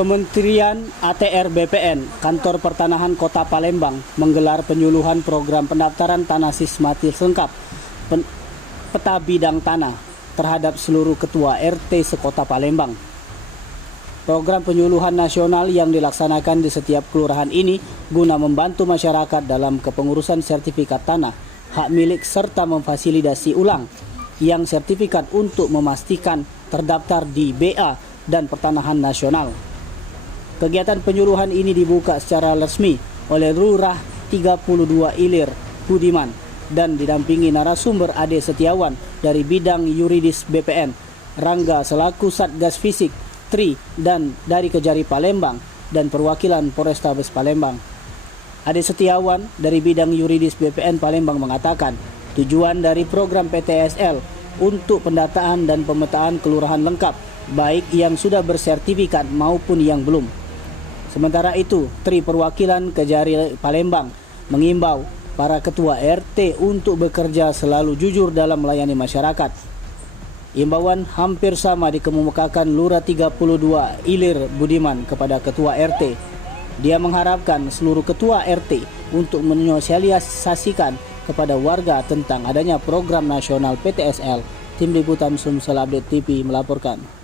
Kementerian ATR BPN, Kantor Pertanahan Kota Palembang, menggelar penyuluhan program pendaftaran tanah sistematis lengkap peta bidang tanah terhadap seluruh ketua RT sekota Palembang. Program penyuluhan nasional yang dilaksanakan di setiap kelurahan ini guna membantu masyarakat dalam kepengurusan sertifikat tanah, hak milik serta memfasilitasi ulang yang sertifikat untuk memastikan terdaftar di BA dan Pertanahan Nasional. Kegiatan penyuluhan ini dibuka secara resmi oleh Lurah 32 Ilir Budiman dan didampingi narasumber Ade Setiawan dari bidang yuridis BPN, Rangga selaku Satgas Fisik Tri dan dari Kejari Palembang dan perwakilan Polrestabes Palembang. Ade Setiawan dari bidang yuridis BPN Palembang mengatakan tujuan dari program PTSL untuk pendataan dan pemetaan kelurahan lengkap baik yang sudah bersertifikat maupun yang belum. Sementara itu, Tri perwakilan Kejari Palembang mengimbau para ketua RT untuk bekerja selalu jujur dalam melayani masyarakat. Imbauan hampir sama dikemukakan Lurah 32 Ilir Budiman kepada ketua RT. Dia mengharapkan seluruh ketua RT untuk menyosialisasikan kepada warga tentang adanya program nasional PTSL. Tim Liputan Sumsel Update TV melaporkan.